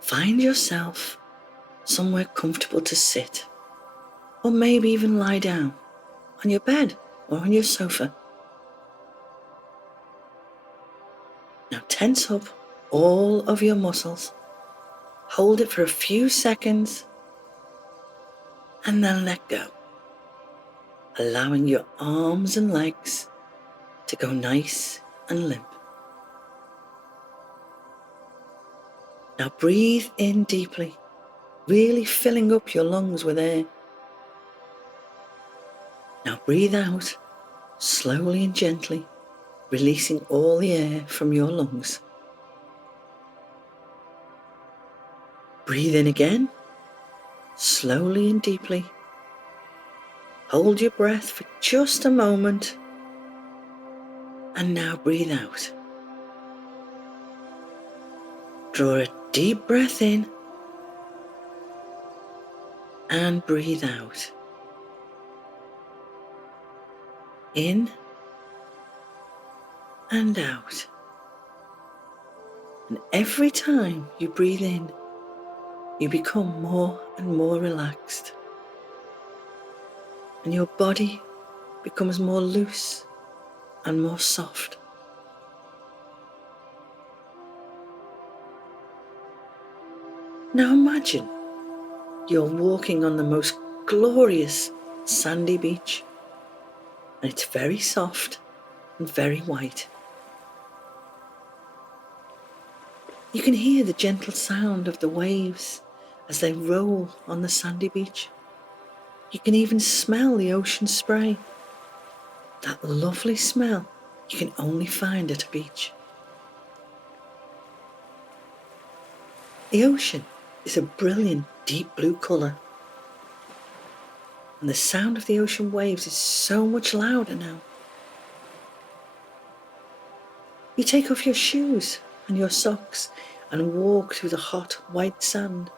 Find yourself somewhere comfortable to sit, or maybe even lie down on your bed or on your sofa. Now tense up all of your muscles. Hold it for a few seconds and then let go, allowing your arms and legs to go nice and limp. Now breathe in deeply, really filling up your lungs with air. Now breathe out slowly and gently, releasing all the air from your lungs. Breathe in again, slowly and deeply. Hold your breath for just a moment, and now breathe out. Draw a deep breath in and breathe out. In and out. And every time you breathe in, you become more and more relaxed. And your body becomes more loose and more soft. Now imagine you're walking on the most glorious sandy beach, and it's very soft and very white. You can hear the gentle sound of the waves as they roll on the sandy beach. You can even smell the ocean spray. That lovely smell you can only find at a beach. The ocean is a brilliant deep blue colour, and the sound of the ocean waves is so much louder now. You take off your shoes and your socks and walk through the hot white sand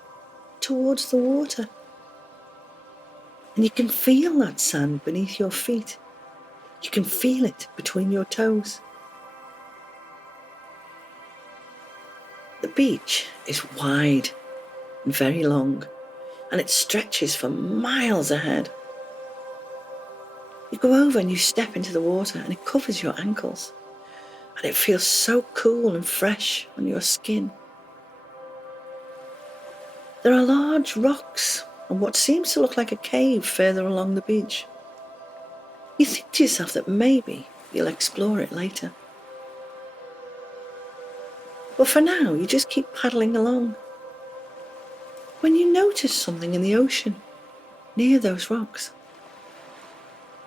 towards the water. And you can feel that sand beneath your feet. You can feel it between your toes. The beach is wide and very long, and it stretches for miles ahead. You go over and you step into the water, and it covers your ankles, and it feels so cool and fresh on your skin. There are large rocks and what seems to look like a cave further along the beach. You think to yourself that maybe you'll explore it later. But for now, you just keep paddling along. When you notice something in the ocean near those rocks,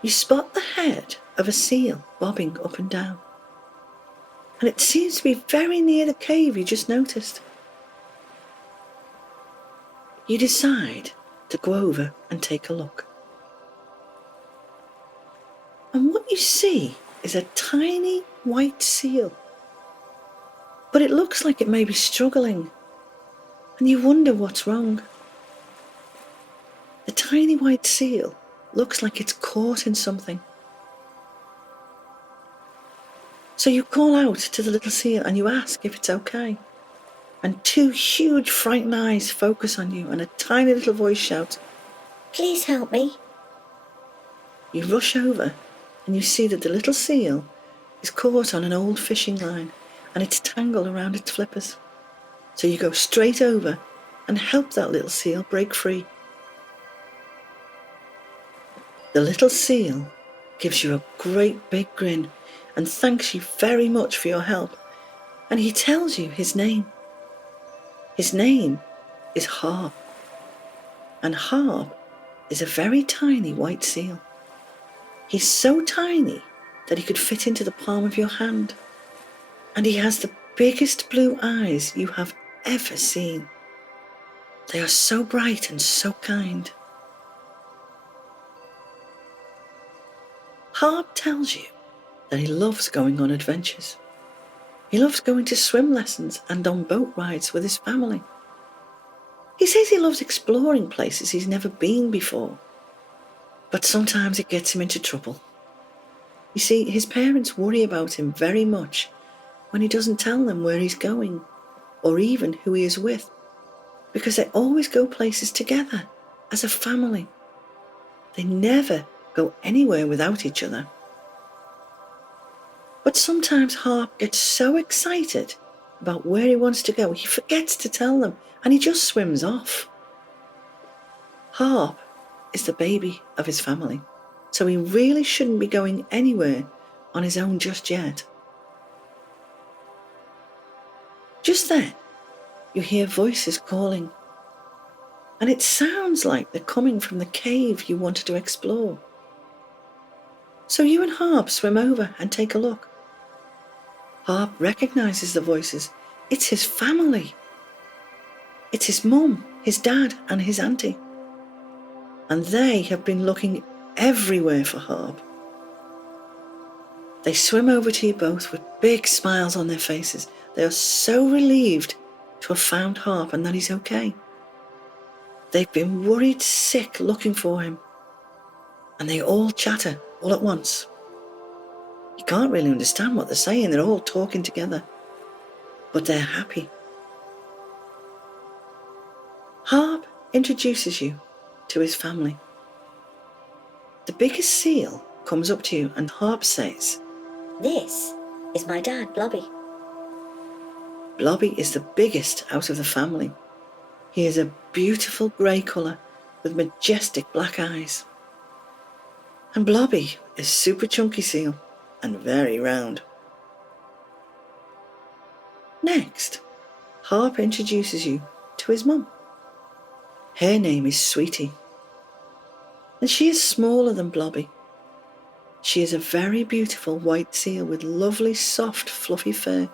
you spot the head of a seal bobbing up and down. And it seems to be very near the cave you just noticed. You decide to go over and take a look. And what you see is a tiny white seal. But it looks like it may be struggling, and you wonder what's wrong. The tiny white seal looks like it's caught in something. So you call out to the little seal and you ask if it's okay. And two huge frightened eyes focus on you, and a tiny little voice shouts, "Please help me." You rush over and you see that the little seal is caught on an old fishing line, and it's tangled around its flippers. So you go straight over and help that little seal break free. The little seal gives you a great big grin and thanks you very much for your help, and he tells you his name. His name is Harp, and Harp is a very tiny white seal. He's so tiny that he could fit into the palm of your hand, and he has the biggest blue eyes you have ever seen. They are so bright and so kind. Harp tells you that he loves going on adventures. He loves going to swim lessons and on boat rides with his family. He says he loves exploring places he's never been before, but sometimes it gets him into trouble. You see, his parents worry about him very much when he doesn't tell them where he's going or even who he is with. because they always go places together as a family. They never go anywhere without each other. But sometimes Harp gets so excited about where he wants to go, he forgets to tell them and he just swims off. Harp is the baby of his family, so he really shouldn't be going anywhere on his own just yet. Just then, you hear voices calling, and it sounds like they're coming from the cave you wanted to explore. So you and Harp swim over and take a look. Harp recognizes the voices. It's his family. It's his mum, his dad, and his auntie. And they have been looking everywhere for Harp. They swim over to you both with big smiles on their faces. They are so relieved to have found Harp and that he's okay. They've been worried sick looking for him. And they all chatter all at once. You can't really understand what they're saying. They're all talking together. But they're happy. Harp introduces you to his family. The biggest seal comes up to you and Harp says, "This is my dad, Blobby." Blobby is the biggest out of the family. He is a beautiful grey colour with majestic black eyes. And Blobby is super chunky seal and very round. Next, Harp introduces you to his mum. Her name is Sweetie, and she is smaller than Blobby. She is a very beautiful white seal with lovely, soft, fluffy fur.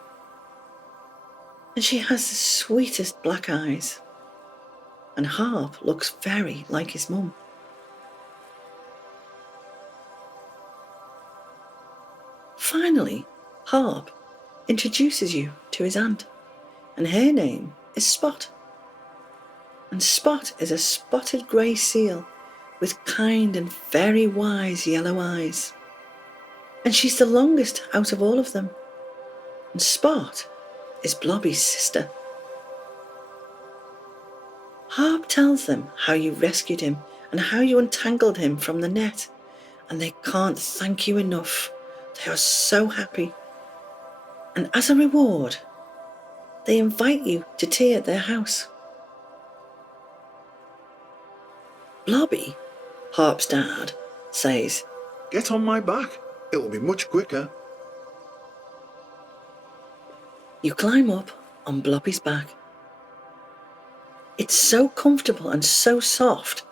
And she has the sweetest black eyes. And Harp looks very like his mum. Finally, Harp introduces you to his aunt, and her name is Spot. And Spot is a spotted grey seal with kind and very wise yellow eyes. And she's the longest out of all of them. And Spot is Blobby's sister. Harp tells them how you rescued him and how you untangled him from the net, and they can't thank you enough. They are so happy. And as a reward, they invite you to tea at their house. Blobby, Harp's dad, says, "Get on my back. It will be much quicker." You climb up on Blobby's back. It's so comfortable and so soft,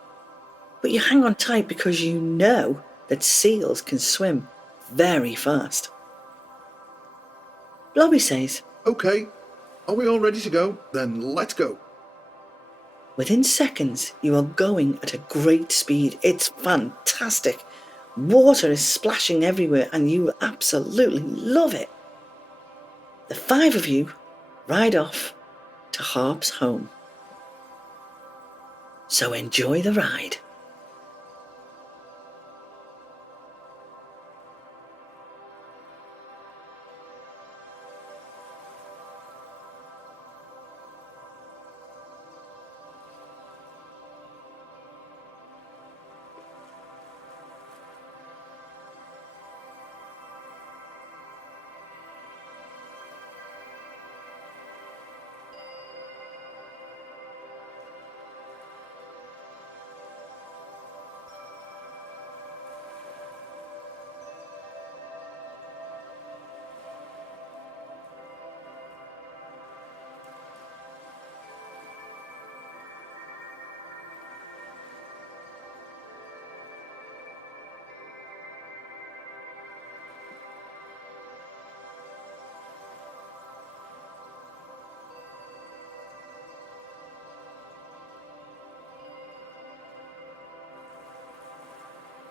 but you hang on tight because you know that seals can swim very fast. Blobby says, "Okay, are we all ready to go? Then let's go." within seconds, you are going at a great speed. It's fantastic. Water is splashing everywhere and you absolutely love it. The 5 of you ride off to Harp's home. So enjoy the ride.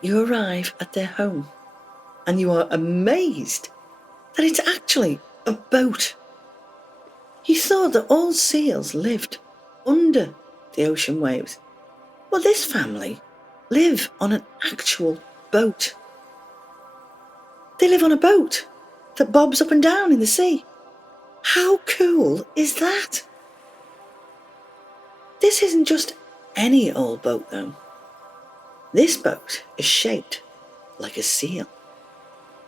You arrive at their home and you are amazed that it's actually a boat. You thought that all seals lived under the ocean waves. Well, this family live on an actual boat. They live on a boat that bobs up and down in the sea. How cool is that? This isn't just any old boat, though. This boat is shaped like a seal,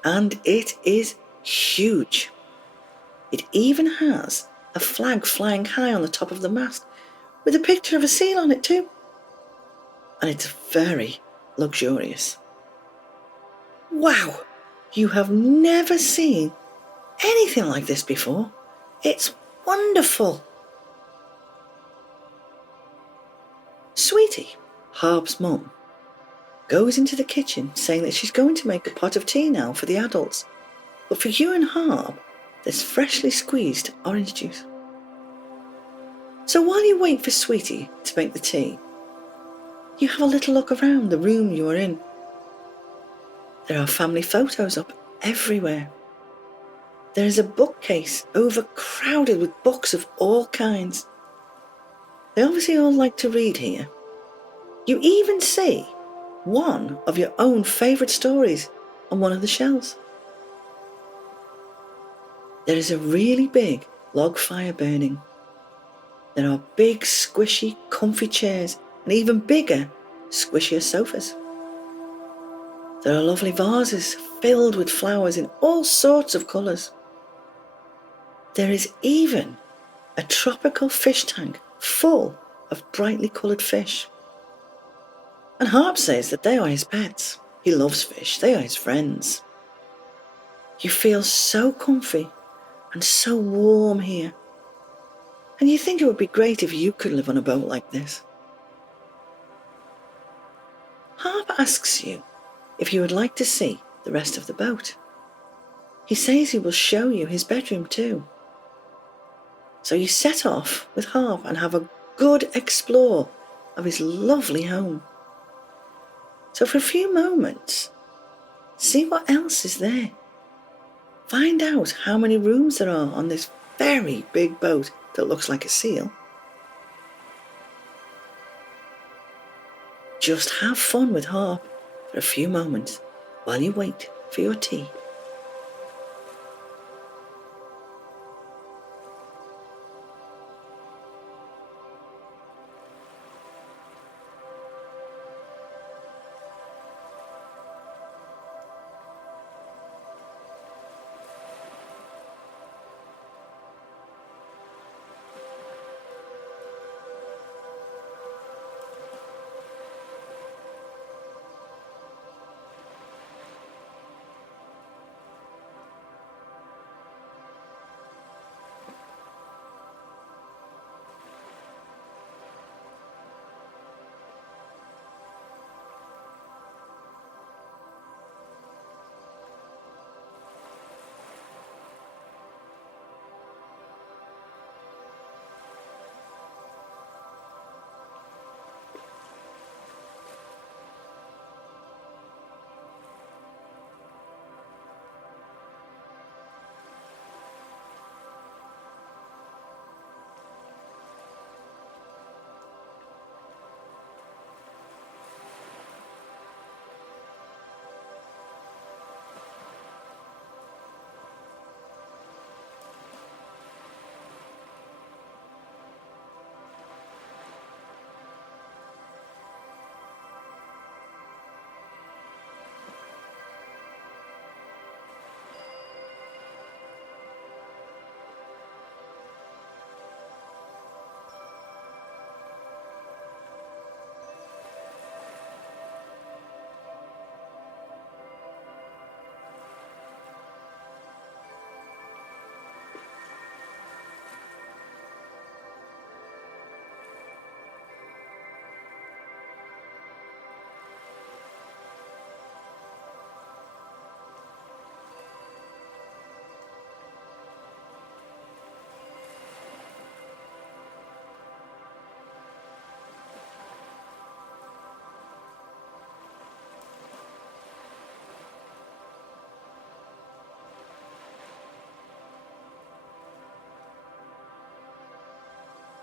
and it is huge. It even has a flag flying high on the top of the mast with a picture of a seal on it too. And it's very luxurious. Wow! You have never seen anything like this before. It's wonderful. Sweetie, Harp's mum, goes into the kitchen saying that she's going to make a pot of tea now for the adults. But for you and Harp, there's freshly squeezed orange juice. So while you wait for Sweetie to make the tea, you have a little look around the room you are in. There are family photos up everywhere. There is a bookcase overcrowded with books of all kinds. They obviously all like to read here. You even see one of your own favourite stories on one of the shelves. There is a really big log fire burning. There are big, squishy, comfy chairs and even bigger, squishier sofas. There are lovely vases filled with flowers in all sorts of colours. There is even a tropical fish tank full of brightly coloured fish. And Harp says that they are his pets. He loves fish. They are his friends. You feel so comfy and so warm here. And you think it would be great if you could live on a boat like this. Harp asks you if you would like to see the rest of the boat. He says he will show you his bedroom too. So you set off with Harp and have a good explore of his lovely home. So for a few moments, see what else is there. Find out how many rooms there are on this very big boat that looks like a seal. Just have fun with Harp for a few moments while you wait for your tea.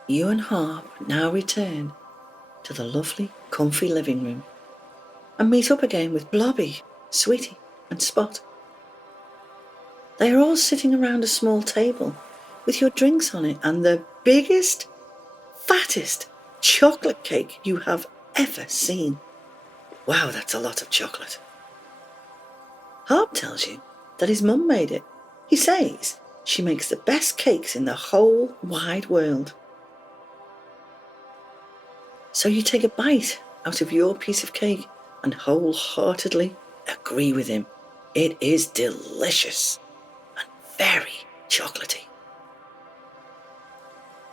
You and Harp now return to the lovely, comfy living room and meet up again with Blobby, Sweetie, and Spot. They are all sitting around a small table with your drinks on it and the biggest, fattest chocolate cake you have ever seen. Wow, that's a lot of chocolate. Harp tells you that his mum made it. He says she makes the best cakes in the whole wide world. So you take a bite out of your piece of cake and wholeheartedly agree with him. It is delicious and very chocolatey.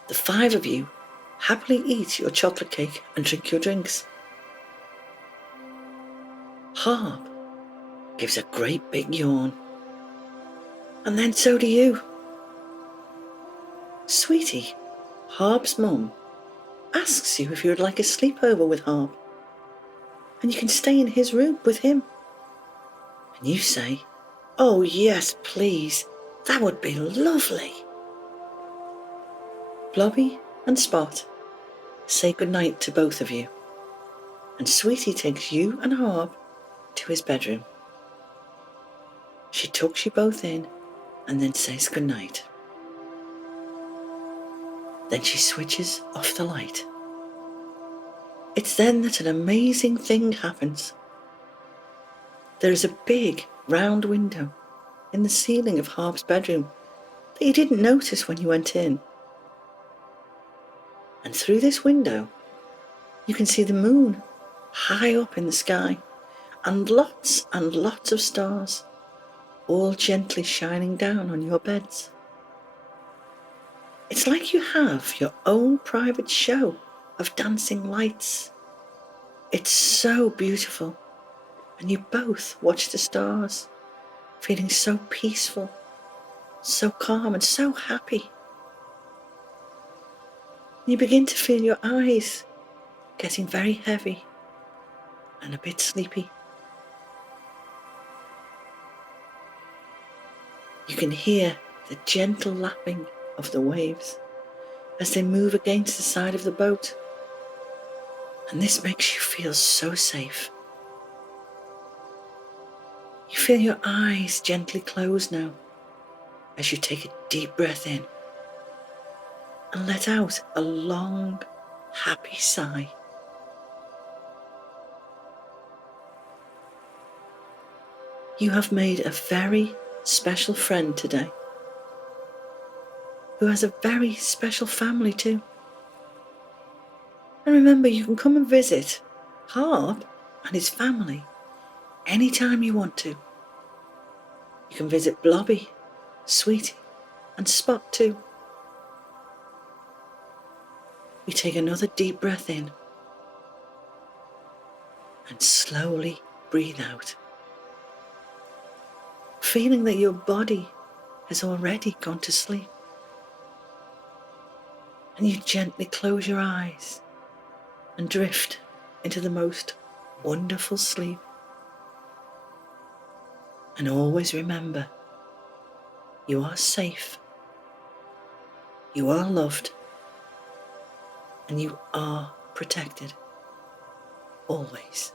The 5 of you happily eat your chocolate cake and drink your drinks. Harp gives a great big yawn. And then so do you. Sweetie, Harp's mum, asks you if you would like a sleepover with Harp. And you can stay in his room with him. And you say, "Oh yes, please, that would be lovely." Blobby and Spot say goodnight to both of you. And Sweetie takes you and Harp to his bedroom. She tucks you both in and then says goodnight. Then she switches off the light. It's then that an amazing thing happens. There is a big round window in the ceiling of Harp's bedroom that you didn't notice when you went in. And through this window, you can see the moon high up in the sky and lots of stars, all gently shining down on your beds. It's like you have your own private show of dancing lights. It's so beautiful, and you both watch the stars, feeling so peaceful, so calm and so happy. You begin to feel your eyes getting very heavy and a bit sleepy. You can hear the gentle lapping of the waves as they move against the side of the boat, and this makes you feel so safe. You feel your eyes gently close now as you take a deep breath in and let out a long, happy sigh. You have made a very special friend today, who has a very special family too. And remember, you can come and visit Harp and his family anytime you want to. You can visit Blobby, Sweetie, and Spot too. You take another deep breath in and slowly breathe out, feeling that your body has already gone to sleep. And you gently close your eyes and drift into the most wonderful sleep. And always remember, you are safe, you are loved, and you are protected, always.